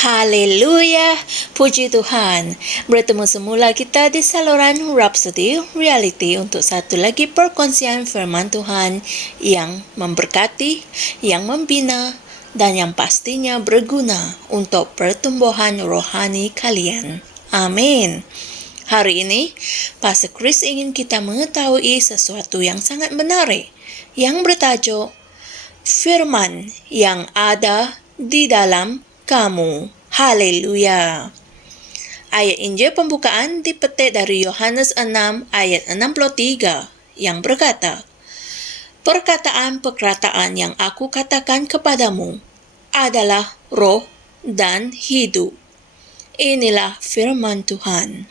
Haleluya, puji Tuhan. Bertemu semula kita di saluran Rhapsody Reality untuk satu lagi perkongsian firman Tuhan yang memberkati, yang membina, dan yang pastinya berguna untuk pertumbuhan rohani kalian. Amin. Hari ini, Pastor Chris ingin kita mengetahui sesuatu yang sangat menarik, yang bertajuk Firman yang ada di dalam kamu. Haleluya. Ayat Injil pembukaan dipetik dari Yohanes 6 ayat 63 yang berkata, "Perkataan-perkataan yang aku katakan kepadamu adalah roh dan hidup." Inilah firman Tuhan.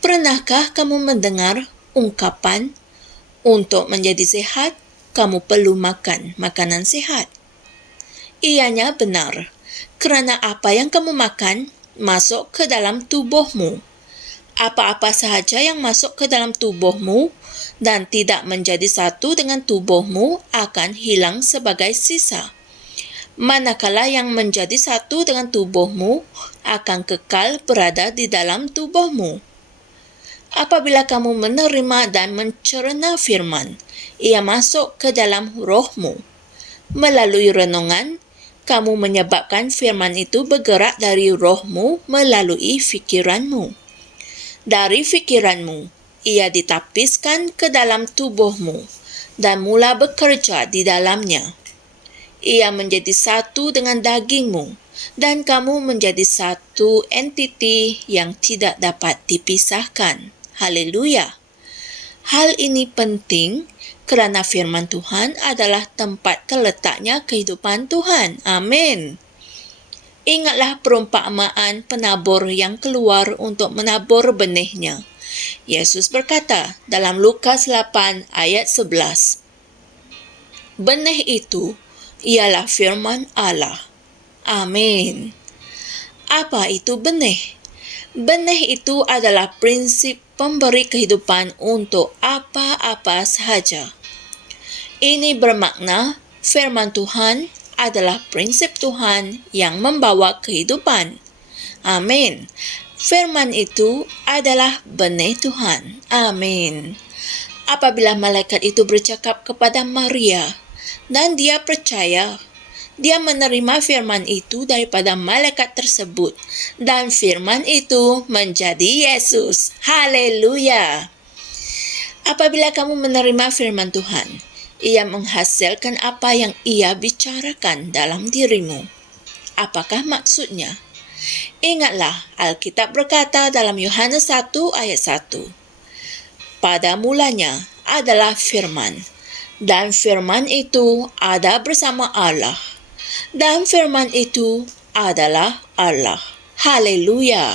Pernahkah kamu mendengar ungkapan, untuk menjadi sehat, kamu perlu makan makanan sehat? Ianya benar, kerana apa yang kamu makan masuk ke dalam tubuhmu. Apa-apa sahaja yang masuk ke dalam tubuhmu dan tidak menjadi satu dengan tubuhmu akan hilang sebagai sisa. Manakala yang menjadi satu dengan tubuhmu akan kekal berada di dalam tubuhmu. Apabila kamu menerima dan mencerna firman, ia masuk ke dalam rohmu. Melalui renungan, kamu menyebabkan firman itu bergerak dari rohmu melalui fikiranmu. Dari fikiranmu, ia ditapiskan ke dalam tubuhmu dan mula bekerja di dalamnya. Ia menjadi satu dengan dagingmu dan kamu menjadi satu entiti yang tidak dapat dipisahkan. Haleluya. Hal ini penting kerana firman Tuhan adalah tempat terletaknya kehidupan Tuhan. Amin. Ingatlah perumpamaan penabur yang keluar untuk menabur benihnya. Yesus berkata dalam Lukas 8 ayat 11, "Benih itu ialah firman Allah." Amin. Apa itu benih? Benih itu adalah prinsip pemberi kehidupan untuk apa-apa sahaja. Ini bermakna firman Tuhan adalah prinsip Tuhan yang membawa kehidupan. Amin. Firman itu adalah benih Tuhan. Amin. Apabila malaikat itu bercakap kepada Maria dan dia percaya, dia menerima firman itu daripada malaikat tersebut dan firman itu menjadi Yesus. Haleluya. Apabila kamu menerima firman Tuhan, ia menghasilkan apa yang ia bicarakan dalam dirimu. Apakah maksudnya? Ingatlah, Alkitab berkata dalam Yohanes 1 ayat 1, "Pada mulanya adalah firman, dan firman itu ada bersama Allah, dan firman itu adalah Allah." Haleluya.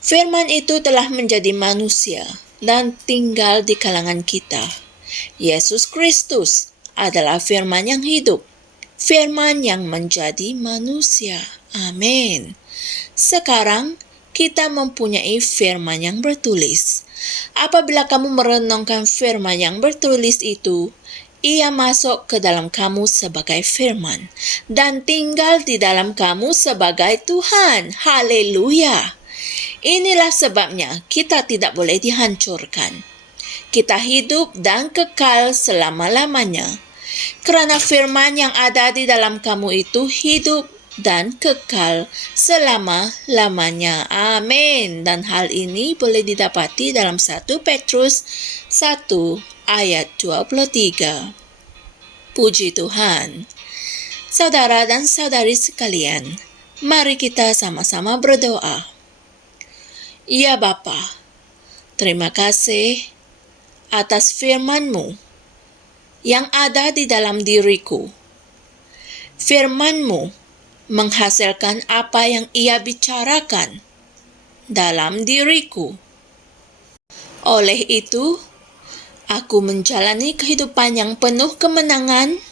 Firman itu telah menjadi manusia dan tinggal di kalangan kita. Yesus Kristus adalah firman yang hidup, firman yang menjadi manusia. Amin. Sekarang kita mempunyai firman yang bertulis. Apabila kamu merenungkan firman yang bertulis itu, ia masuk ke dalam kamu sebagai firman dan tinggal di dalam kamu sebagai Tuhan. Haleluya. Inilah sebabnya kita tidak boleh dihancurkan. Kita hidup dan kekal selama-lamanya. Kerana firman yang ada di dalam kamu itu hidup dan kekal selama-lamanya. Amin. Dan hal ini boleh didapati dalam 1 Petrus 1 ayat 23. Puji Tuhan. Saudara dan saudari sekalian, mari kita sama-sama berdoa. Ya Bapa, terima kasih atas firman-Mu yang ada di dalam diriku. Firman-Mu menghasilkan apa yang ia bicarakan dalam diriku. Oleh itu, aku menjalani kehidupan yang penuh kemenangan,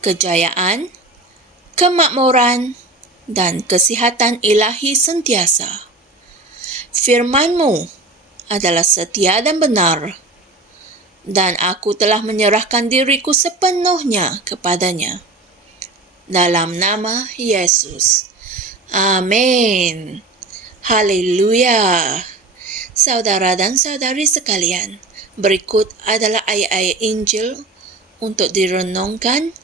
kejayaan, kemakmuran, dan kesihatan ilahi sentiasa. Firman-Mu adalah setia dan benar, dan aku telah menyerahkan diriku sepenuhnya kepadanya. Dalam nama Yesus. Amin. Haleluya. Saudara dan saudari sekalian, berikut adalah ayat-ayat Injil untuk direnungkan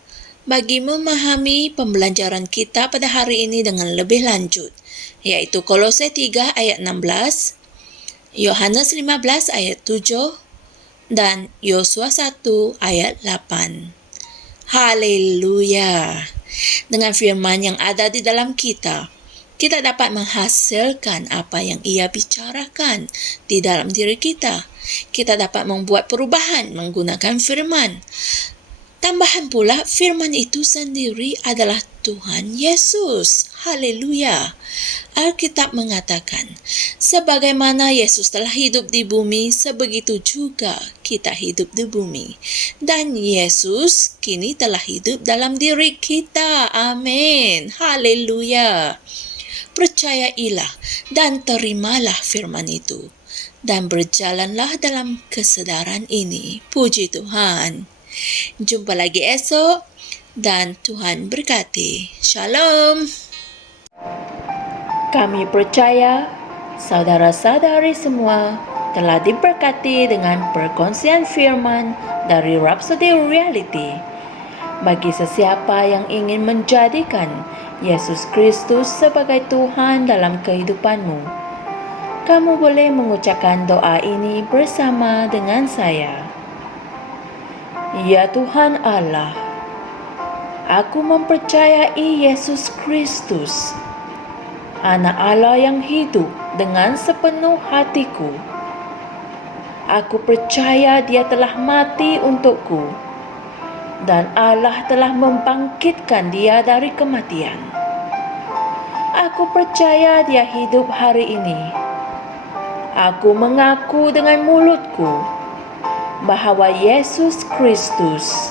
bagi memahami pembelajaran kita pada hari ini dengan lebih lanjut, yaitu Kolose 3 ayat 16, Yohanes 15 ayat 7, dan Yosua 1 ayat 8. Haleluya. Dengan firman yang ada di dalam kita dapat menghasilkan apa yang Ia bicarakan di dalam diri kita. Kita dapat membuat perubahan menggunakan firman. Tambahan pula, firman itu sendiri adalah Tuhan Yesus. Haleluya. Alkitab mengatakan, sebagaimana Yesus telah hidup di bumi, sebegitu juga kita hidup di bumi. Dan Yesus kini telah hidup dalam diri kita. Amin. Haleluya. Percayailah dan terimalah firman itu. Dan berjalanlah dalam kesedaran ini. Puji Tuhan. Jumpa lagi esok dan Tuhan berkati. Shalom. Kami percaya saudara-saudari semua telah diberkati dengan perkongsian firman dari Rhapsody Reality. Bagi sesiapa yang ingin menjadikan Yesus Kristus sebagai Tuhan dalam kehidupanmu, kamu boleh mengucapkan doa ini bersama dengan saya. Ya Tuhan Allah, aku mempercayai Yesus Kristus, Anak Allah yang hidup dengan sepenuh hatiku. Aku percaya Dia telah mati untukku, dan Allah telah membangkitkan Dia dari kematian. Aku percaya Dia hidup hari ini. Aku mengaku dengan mulutku bahwa Yesus Kristus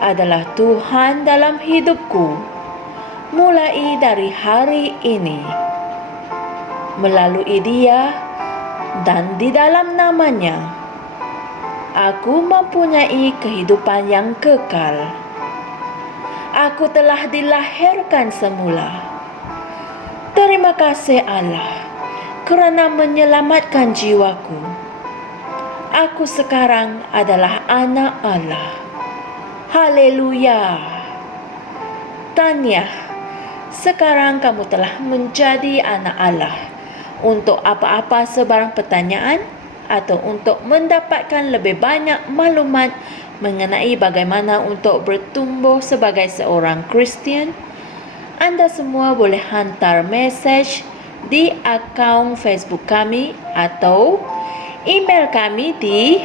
adalah Tuhan dalam hidupku mulai dari hari ini. Melalui Dia dan di dalam nama-Nya, aku mempunyai kehidupan yang kekal. Aku telah dilahirkan semula. Terima kasih Allah kerana menyelamatkan jiwaku. Aku sekarang adalah anak Allah. Haleluya. Tahniah, sekarang kamu telah menjadi anak Allah. Untuk apa-apa sebarang pertanyaan atau untuk mendapatkan lebih banyak maklumat mengenai bagaimana untuk bertumbuh sebagai seorang Kristian, anda semua boleh hantar mesej di akaun Facebook kami atau email kami di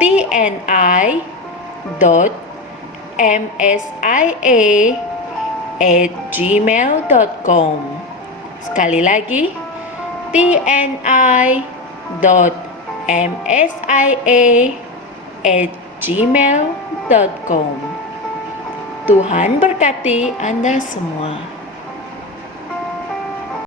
tni.msia@gmail.com. Sekali lagi, tni.msia@gmail.com. Tuhan berkati Anda semua.